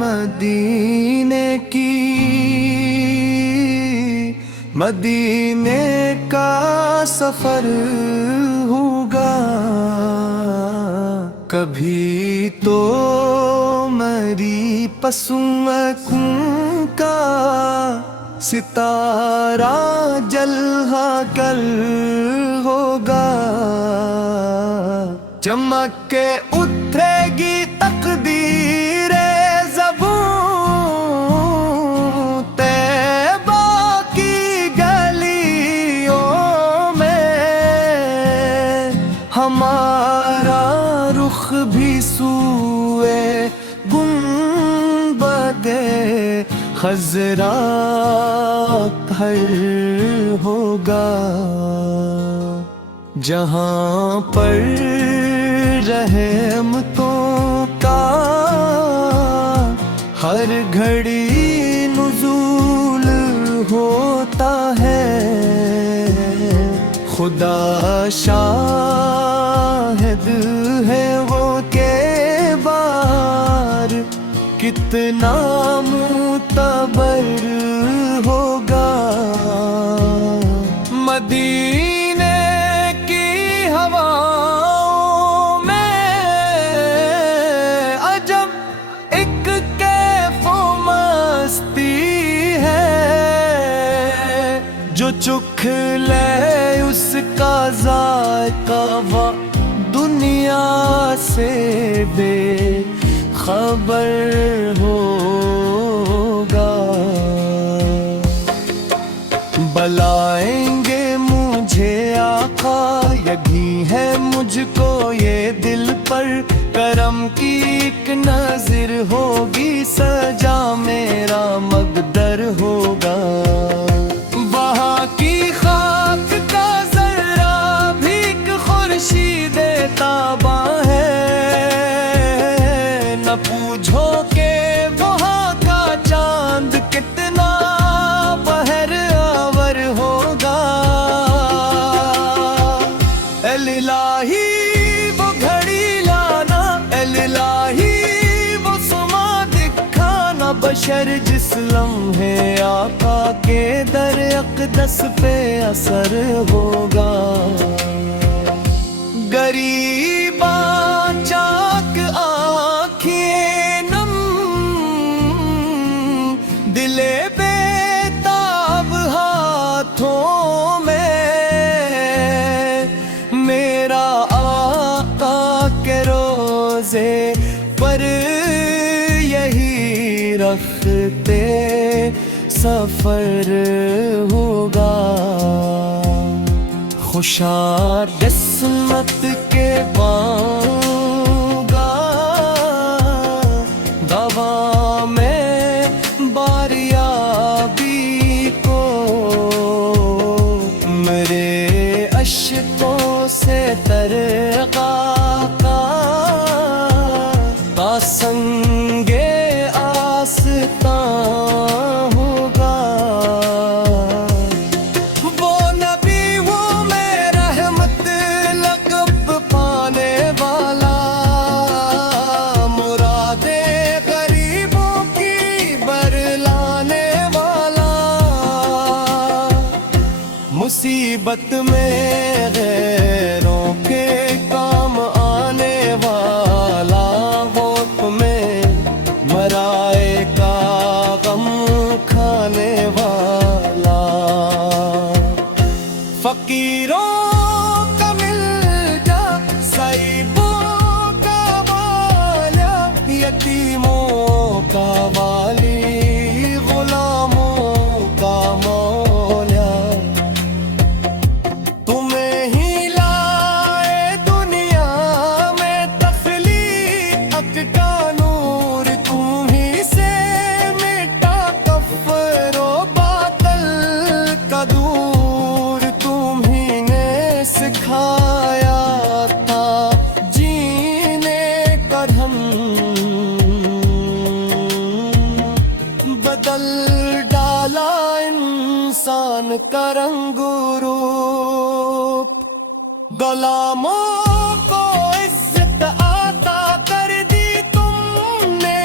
मदीने की, मदीने का सफर होगा। कभी तो मरी पसुमकुं का सितारा जलहा कल होगा। चमक के उठेगी तकदीरे ज़बूं तैबा की गलियों में। हमारा रुख भी सूए गुंबदे खज़रा हर होगा। जहाँ पर रहमतों का हर घड़ी नुज़ूल होता है। खुदा शाहिद है वो के बार कितना मुतबर होगा। मदीने की हवाओं में अजब एक कैफ़ो मस्ती है। जो चुख ले उसका ज़ायक़ा वो दुनिया से बेखबर होगा। बलाएंगे मुझे आका, यही है मुझको ये दिल पर करम की एक नज़र होगी। सजा मेरा मक़दर होगा। वहाँ की खाक का ज़र्रा भी एक खुर्शीद ताबा है। न पूछो के वहाँ का चांद कितना पहर आवर होगा। इलाही वो घड़ी लाना, इलाही वो समा दिखाना। बशर जिस लम्हे आका के दर अक़दस पे असर होगा। गरीबा चाक आँखें नम, दिले बेताब हाथों में। मेरा आका के रोज़े पर यही रखते सफर होगा। खुशार किस्मत के पाऊंगा दवा में बारियाबी को। मेरे अश्कों से तरक़ा का संगे आस्तां होगा। वो नबी वो मैं रहमत लक़ब पाने वाला। मुरादे गरीबों की बरलाने वाला। मुसीबत में गैरों के काम आने वाला। वो तुम्हें मराए का गम खाने वाला। फकीरों का मिल जा सईबों का वाला। यतीमों का वाली, गुलामों का मौला। तुम्हें ही लाए दुनिया में तख्लीक़ का नूर। तुम ही से मिटा कफ़्रो बातल का दूर। तुम ही ने सिखाया था जीने का ढंग। बदल डाला इंसान का रंग रूप। गुलामों को इज्जत आता कर दी तुमने।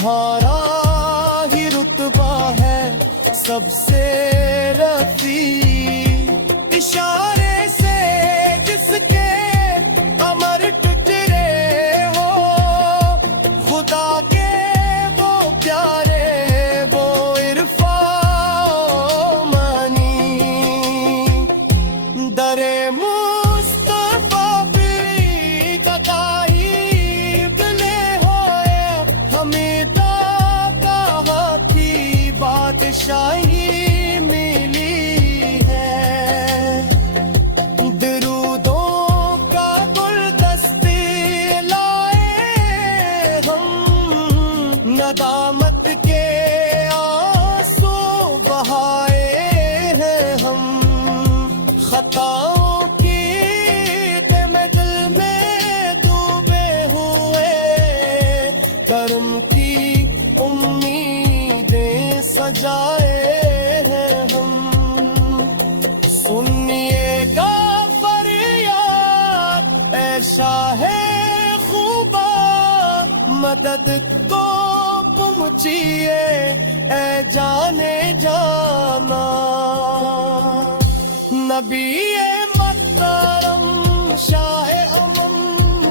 तुम्हारा ही रुतबा है सबसे रफी। इशारे से जिसके अमर टुकड़े हो, खुदा के वो प्यारे वो इरफा मानी। दरे मुस्तफा भी कदाई गले होए, हमीदा का हाथी बादशाही मिली है। दरूदों का गुलदस्ते लाए हम, नदामत के आंसू बहाए हैं हम। खताओं की में दिल में डूबे हुए, कर्म की उम्मीदें सजाए हैं हम। सुनिएगा फरियाद ऐसा है खूबा, मदद को पहुंचिए ए जाने जाना। नबी महतरम शाह अमन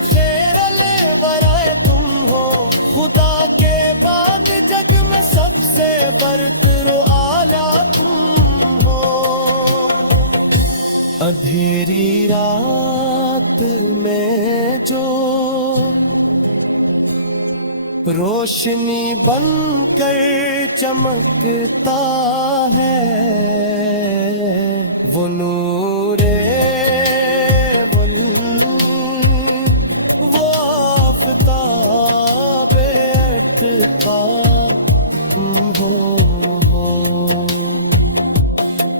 खैरले वराए तुम हो, खुदा के बाद जग में सबसे बरतर आला तुम हो। अंधेरी रात में जो रोशनी बनकर चमकता है, वो नूरे वो आफताब अतका हो।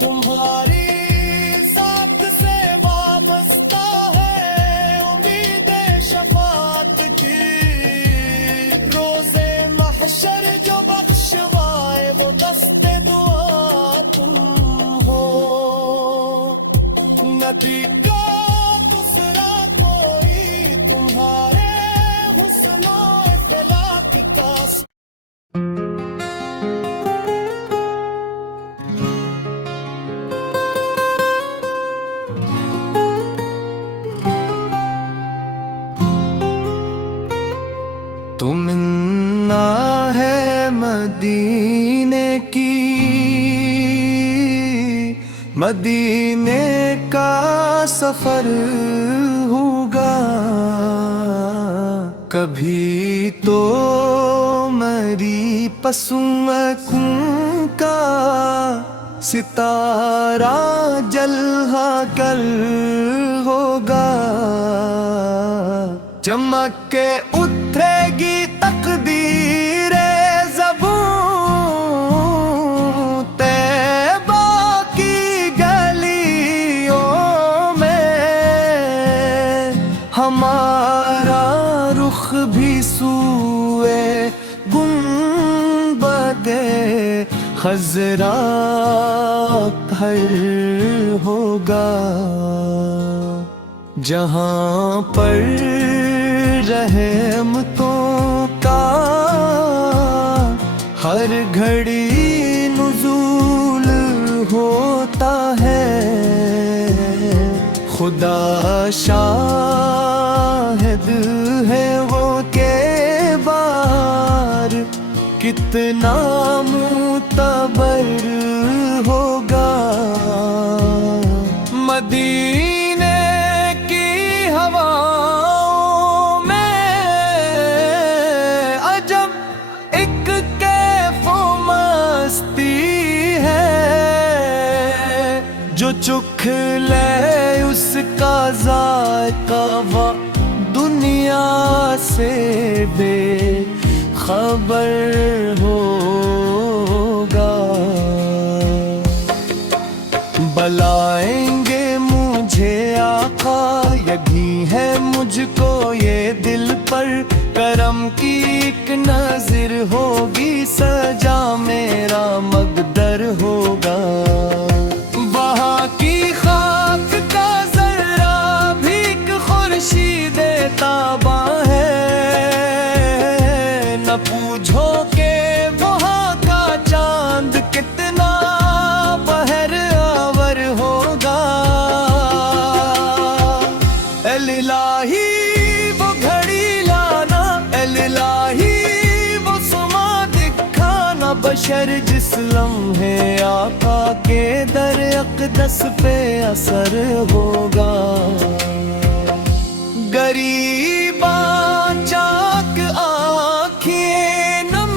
तुम्हारी साथ से वाबस्ता है उम्मीद शफात की। रोज़े महशर जो बख्शवाए वो दस्ते दुआ तुम हो। नबी का दूसरा कोई तुम्हारे हुस्न अखलाक का। तुमन्ना है मदीने की, मदीने का सफर होगा कभी तो। मरी पसुमकुं का सितारा जलहा कर होगा। चमक के उठेगी तकदीरे ज़बूं तैबा की गलियों में। हमारा रुख भी सूए गुंबदे खज़रा पर होगा, जहाँ पर रहमतों का हर घड़ी नुज़ूल होता है। खुदा शाहिद है वो के बार कितना मुतबर होगा। मदीने की हवाओं में अजब एक कैफ़ो मस्ती है, जो चुख ले उसका ज़ायक़ा वो दुनिया से बेखबर होगा। बलाएंगे मुझे आका, यही है मुझको ये दिल पर करम की एक नजर होगी। सजा मेरा मकदर होगा, वहाँ की खाक का जरा भी खुर्शीद ताबा है। न बूझो के वहाँ का चांद कितना पहर आवर होगा। इलाही वो घड़ी लाना, इलाही वो समा दिखाना, बशर जिस लम्हे आका के दर अक़दस पे असर होगा। गरीबा चाक आँखें नम,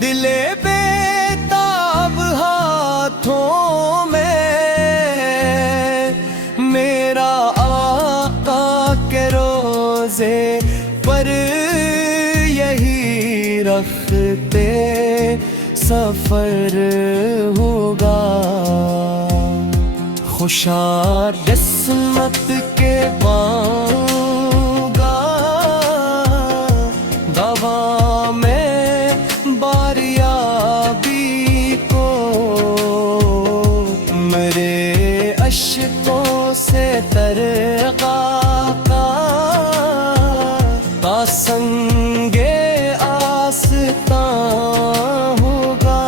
दिले बेताब हाथों में, मेरा आका के रोज़े पर यही रखते सफर होगा। खुशार किस्मत के पाऊंगा, दवा में बारियाबी को, मेरे अश्कों से तरगा का संगे आस्ता होगा।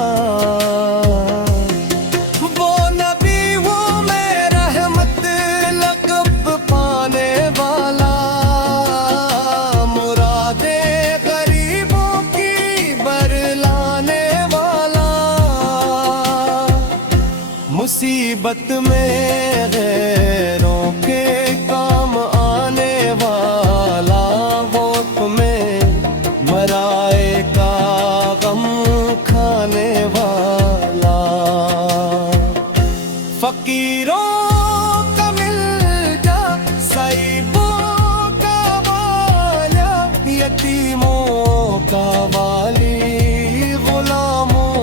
वो नबी वो मैं रहमत लक़ब पाने वाला, मुरादे गरीबों की बरलाने वाला, मुसीबत में गैरों के काम आने वाला, वो तुम्हें मराए का गम खाने वाला। फकीरों का मिल जा सईबों का वाला, यतीमों का वाली, गुलामों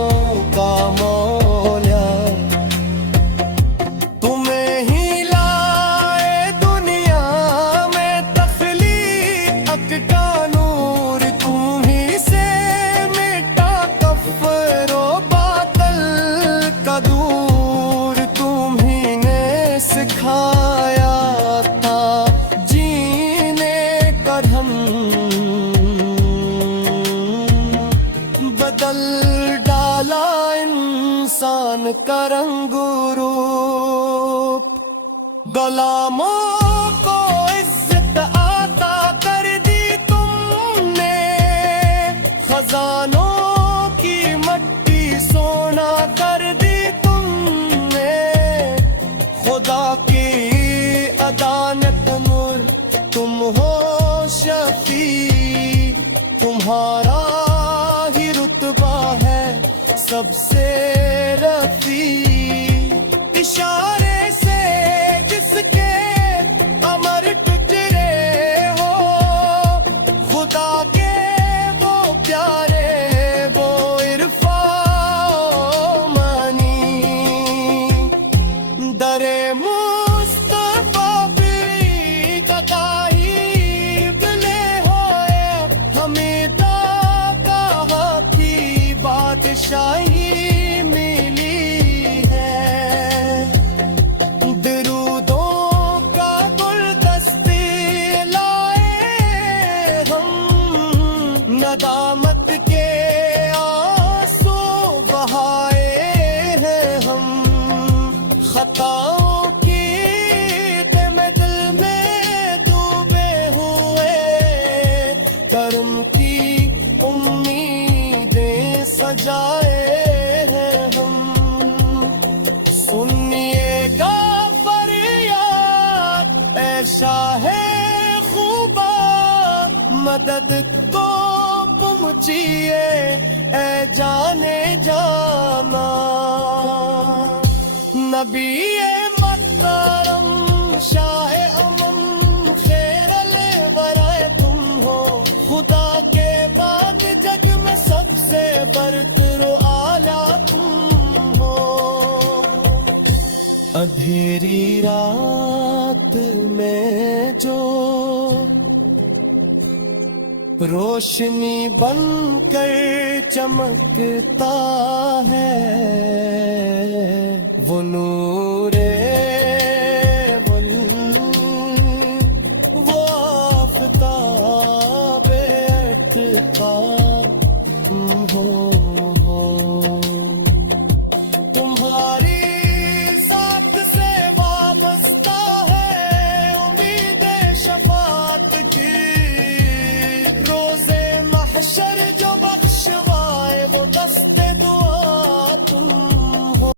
का मौला, तुम्हें ही लाए दुनिया में तख्लीक का नूर, तुम ही से मिटा कफ़्रो बातल का दूर, तुम ही ने सिखाया था जीने का ढंग, बदल डाला इंसान का रंग रूप। गुलामों को इज्जत आता कर दी तुमने, खजानों की मट्टी सोना कर दी तुमने, खुदा की अदालत नूर तुम हो शफी, तुम्हारा ही रुतबा है सबसे रफी। इशारे से जिसके अमर टुकड़े हो, खुदा के वो प्यारे, वो इरफा मानी, दरे मुस्तफा भी कताईब ले होए, हमीदा कहा की बादशाही मिली है। दरूदों का गुलदस्ते लाए हम, नदामत के आंसू बहाए हैं हम, खताओं की में दिल में डूबे हुए, कर्म की उम्मीदें सजाए हैं हम। सुनिएगा फरियाद ऐसा है खूबा, मदद को पहुंचिए ए जाने जाना। नबी महतरम शाह अमम खैरल वराए तुम हो, खुदा के बाद जग में सबसे बरतर आला तुम हो। अंधेरी रात में जो रोशनी बनकर चमकता है, वो नूर